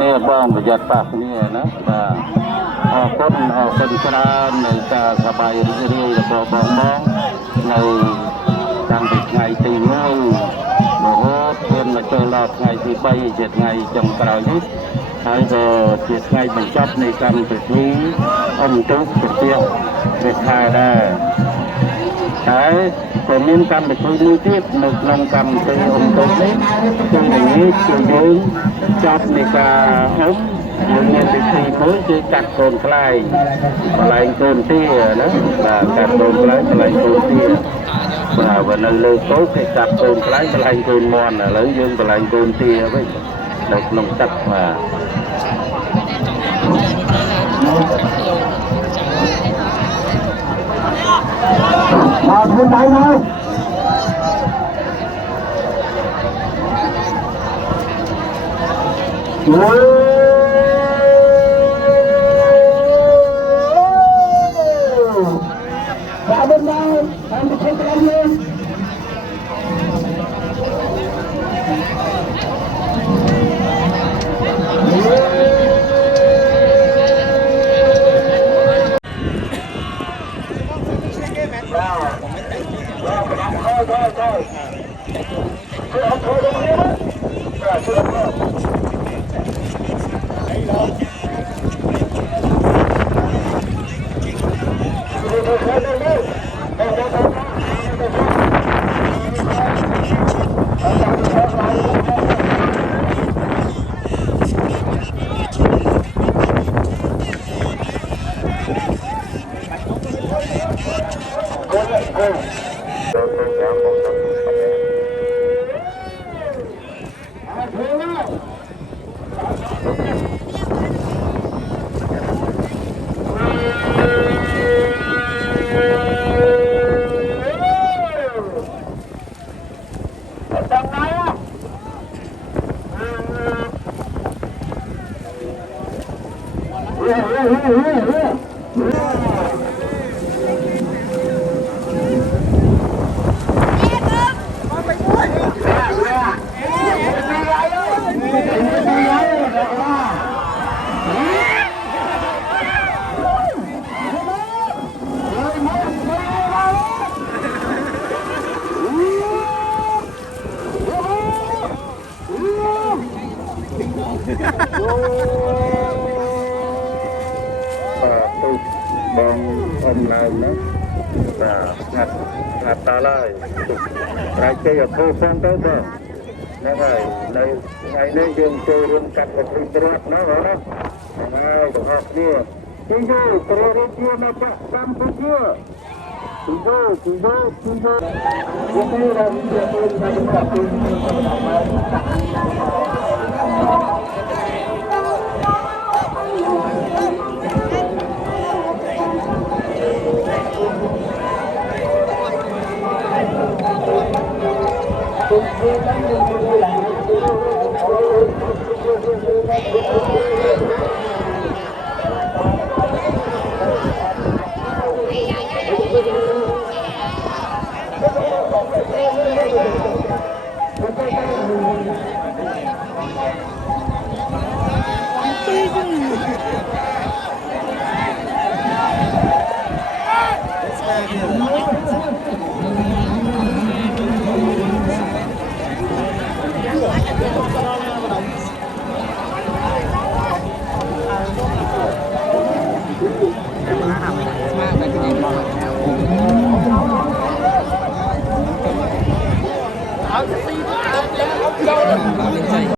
นี่บ้องประหยัดปากนี่นะออกคนกระดานในการสบายเรื่อยๆบอกบ้องในการติดไงตีมือโอ้โหเพื่อนมาเจอเราไงที่ใบเจ็ดไงจังกล่าวนี้ใช้ก็เจ็ดไงบรรจับในการติดนี้อมทุกข์เตี้ยเด็ดขาดได้ใช้ผมมีการไปคุยมือที่หนึ่งลงกรรมคือองค์ตรงนี้คืออย่างนี้คือยืนจับในการอมยืนเงินไปสี่มื้อคือจัดโคนคลายคลายโคนเตี้ยนะจัดโคนคลายคลายโคนเตี้ยวันนั้นเลยโต๊ะให้จัดโคนคลายคลายโคนมอนแล้วยืนคลายโคนเตี้ยไว้เด็กลงจับมาคุณไหนมาโอ้ยมาบนดาวทำเป็นกันเลยบองอมเรานะหัดตาไล่ไรเจียบโค้งฟังได้บ้างนะไงในนี้ยังเจอเรื่องกับกับตรวจนะเหรอไงตัวหักเนี่ยที่อยู่ตรวจเยอะนะปะกัมพูชาที่อยู่ยังไม่ได้เรียนรู้การปรับปรุง